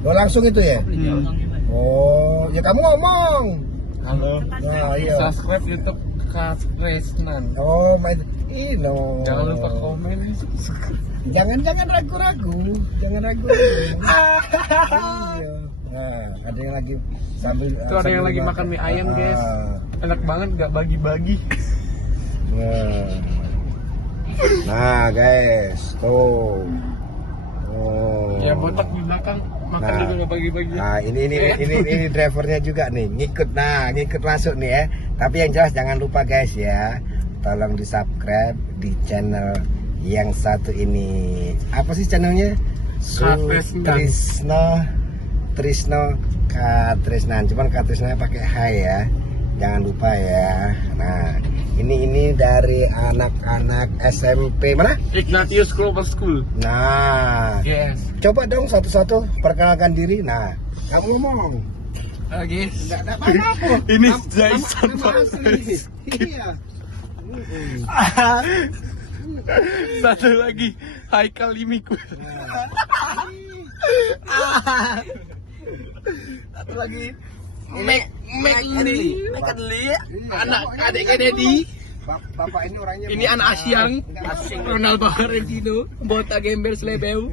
Oh langsung itu ya? Oh, ya kamu ngomong. Halo. Nah, iya. Subscribe YouTube Kak Tresnan. Oh, main Ino. Jangan lupa komen. Jangan ragu-ragu. Jangan ragu-ragu. Iya. Nah, ada yang lagi sambil Itu ada yang lagi makan mie ayam, guys. Enak banget, nggak bagi-bagi. Nah, guys, tuh. Oh. Ya botak di belakang makan juga nggak bagi-bagi. Nah, ini drivernya juga nih, ngikut masuk nih ya. Tapi yang jelas jangan lupa guys ya, tolong di subscribe di channel yang satu ini. Apa sih channelnya? Trisno Katresnan. Cuman Katresnan pakai H ya. Jangan lupa ya. Nah, ini dari anak-anak SMP mana? Ignatius Global School. Nah, Yes. coba dong satu-satu perkenalkan diri. Nah, kamu ngomong. Guys. Enggak apa-apa. Ini Jason Nama asli. Iya. Satu lagi Haikal Limiku. Satu lagi McLee, anak adiknya Dedi. Bapak ini orangnya Ini anak Asyang, Ronald Baharentino, Bota Gembel Slebeu.